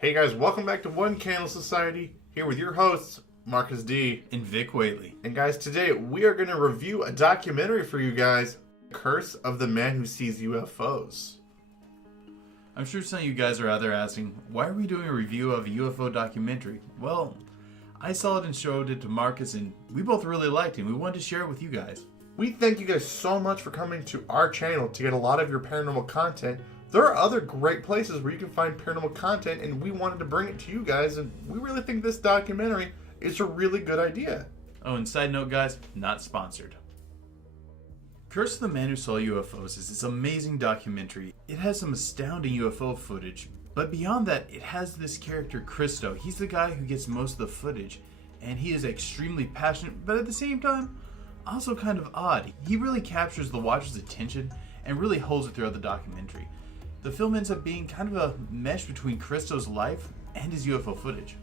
Hey guys, welcome back to One Candle Society, here with your hosts, Marcus D. and Vic Whateley. And guys, today we are going to review a documentary for you guys, Curse of the Man Who Sees UFOs. I'm sure some of you guys are out there asking, why are we doing a review of a UFO documentary? Well, I saw it and showed it to Marcus, and we both really liked it. We wanted to share it with you guys. We thank you guys so much for coming to our channel to get a lot of your paranormal content. There are other great places where you can find paranormal content, and we wanted to bring it to you guys, and we really think this documentary is a really good idea. Oh, and side note, guys, not sponsored. Curse of the Man Who Saw UFOs is this amazing documentary. It has some astounding UFO footage, but beyond that, it has this character, Christo. He's the guy who gets most of the footage, and he is extremely passionate, but at the same time, also kind of odd. He really captures the watcher's attention and really holds it throughout the documentary. The film ends up being kind of a mesh between Christo's life and his UFO footage.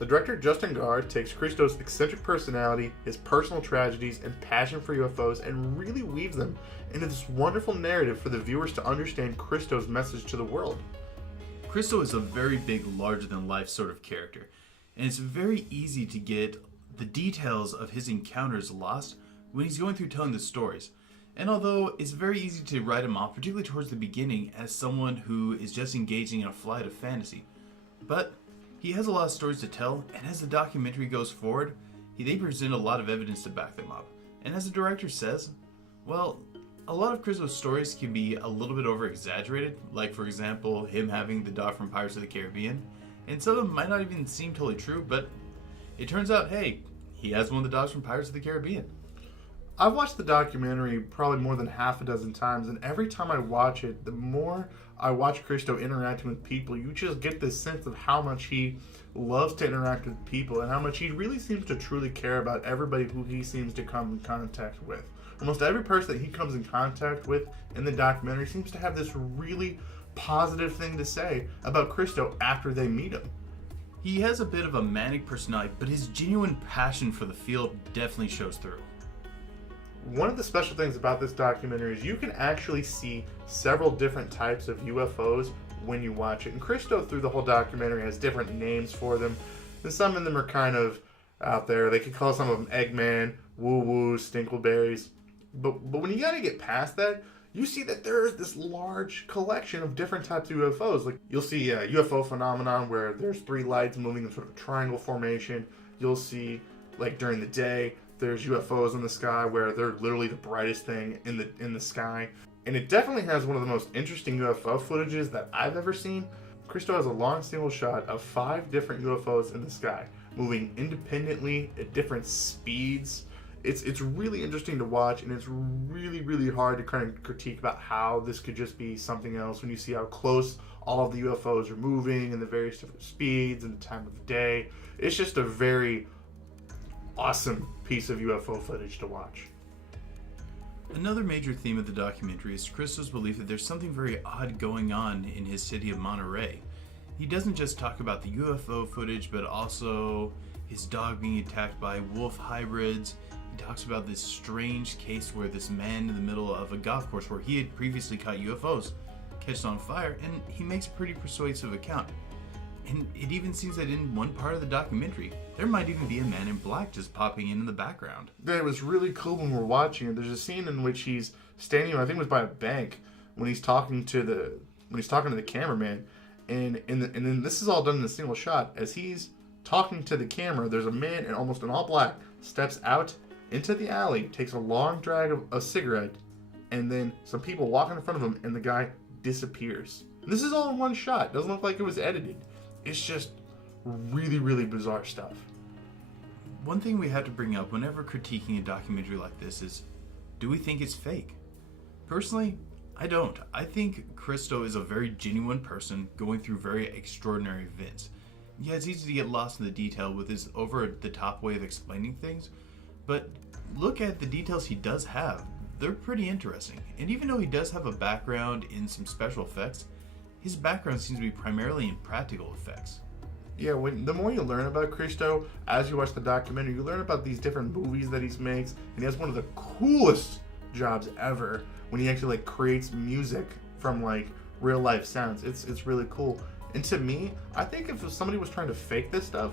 The director, Justin Gaar, takes Christo's eccentric personality, his personal tragedies, and passion for UFOs and really weaves them into this wonderful narrative for the viewers to understand Christo's message to the world. Christo is a very big, larger-than-life sort of character, and it's very easy to get the details of his encounters lost when he's going through telling the stories. And although it's very easy to write him off, particularly towards the beginning, as someone who is just engaging in a flight of fantasy, but he has a lot of stories to tell, and as the documentary goes forward, they present a lot of evidence to back them up. And as the director says, well, a lot of Christo's stories can be a little bit over-exaggerated, like for example, him having the dog from Pirates of the Caribbean, and some of them might not even seem totally true, but it turns out, hey, he has one of the dogs from Pirates of the Caribbean. I've watched the documentary probably more than half a dozen times, and every time I watch it, the more I watch Christo interacting with people, you just get this sense of how much he loves to interact with people and how much he really seems to truly care about everybody who he seems to come in contact with. Almost every person that he comes in contact with in the documentary seems to have this really positive thing to say about Christo after they meet him. He has a bit of a manic personality, but his genuine passion for the field definitely shows through. One of the special things about this documentary is you can actually see several different types of UFOs when you watch it. And Christo, through the whole documentary, has different names for them. And some of them are kind of out there. They could call some of them Eggman, Woo-Woo, Stinkleberries. But when you gotta get past that, you see that there's this large collection of different types of UFOs. Like, you'll see a UFO phenomenon where there's three lights moving in sort of triangle formation. You'll see, like, during the day, there's UFOs in the sky where they're literally the brightest thing in the sky. And it definitely has one of the most interesting UFO footages that I've ever seen. Christo has a long single shot of 5 different UFOs in the sky, moving independently at different speeds. It's really interesting to watch, and it's really, really hard to kind of critique about how this could just be something else when you see how close all of the UFOs are moving and the various different speeds and the time of day. It's just a very awesome piece of UFO footage to watch. Another major theme of the documentary is Christo's belief that there's something very odd going on in his city of Monterrey. He doesn't just talk about the UFO footage, but also his dog being attacked by wolf hybrids. He talks about this strange case where this man in the middle of a golf course where he had previously caught UFOs catches on fire, and he makes a pretty persuasive account. And it even seems that in one part of the documentary, there might even be a man in black just popping in the background. It was really cool when we're watching it. There's a scene in which he's standing, I think it was by a bank, when he's talking to the cameraman, and then this is all done in a single shot. As he's talking to the camera, there's a man in almost in all black steps out into the alley, takes a long drag of a cigarette, and then some people walk in front of him, and the guy disappears. And this is all in one shot. Doesn't look like it was edited. It's just really, really bizarre stuff. One thing we have to bring up whenever critiquing a documentary like this is, do we think it's fake? Personally, I don't. I think Christo is a very genuine person going through very extraordinary events. Yeah, it's easy to get lost in the detail with his over-the-top way of explaining things, but look at the details he does have. They're pretty interesting. And even though he does have a background in some special effects, his background seems to be primarily in practical effects. Yeah, the more you learn about Christo, as you watch the documentary, you learn about these different movies that he makes, and he has one of the coolest jobs ever when he actually creates music from real life sounds. It's really cool. And to me, I think if somebody was trying to fake this stuff,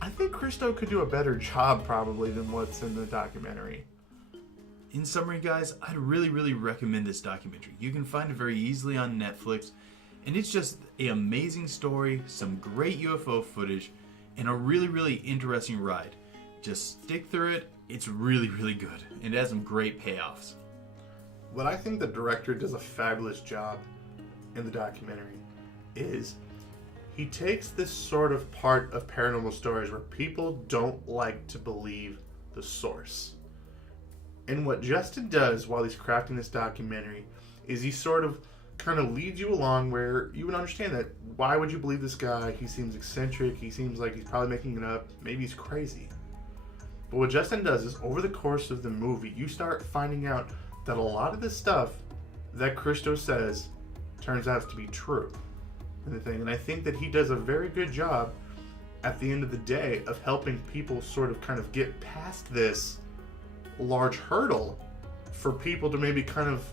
I think Christo could do a better job probably than what's in the documentary. In summary, guys, I'd really recommend this documentary. You can find it very easily on Netflix, and it's just an amazing story, some great UFO footage, and a really interesting ride. Just stick through it. It's really good, and it has some great payoffs. What I think the director does a fabulous job in the documentary is he takes this sort of part of paranormal stories where people don't like to believe the source. And what Justin does while he's crafting this documentary is he sort of kind of leads you along where you would understand that why would you believe this guy? He seems eccentric. He seems like he's probably making it up. Maybe he's crazy. But what Justin does is over the course of the movie, you start finding out that a lot of this stuff that Christo says turns out to be true. And I think that he does a very good job at the end of the day of helping people sort of kind of get past this large hurdle for people to maybe kind of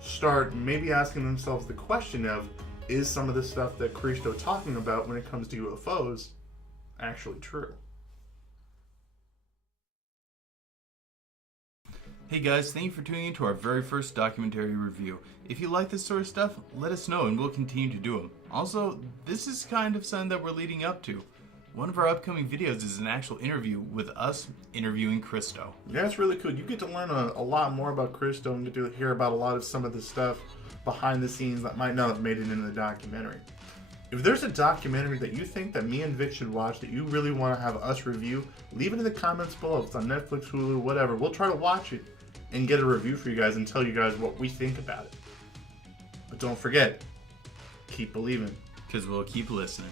start maybe asking themselves the question of, is some of the stuff that Christo talking about when it comes to UFOs actually true? Hey guys, thank you for tuning in to our very first documentary review. If you like this sort of stuff, let us know and we'll continue to do them. Also, this is kind of something that we're leading up to. One of our upcoming videos is an actual interview with us interviewing Christo. Yeah, it's really cool. You get to learn a lot more about Christo and get to hear about a lot of some of the stuff behind the scenes that might not have made it into the documentary. If there's a documentary that you think that me and Vic should watch that you really want to have us review, leave it in the comments below. If it's on Netflix, Hulu, whatever. We'll try to watch it and get a review for you guys and tell you guys what we think about it. But don't forget, keep believing. Because we'll keep listening.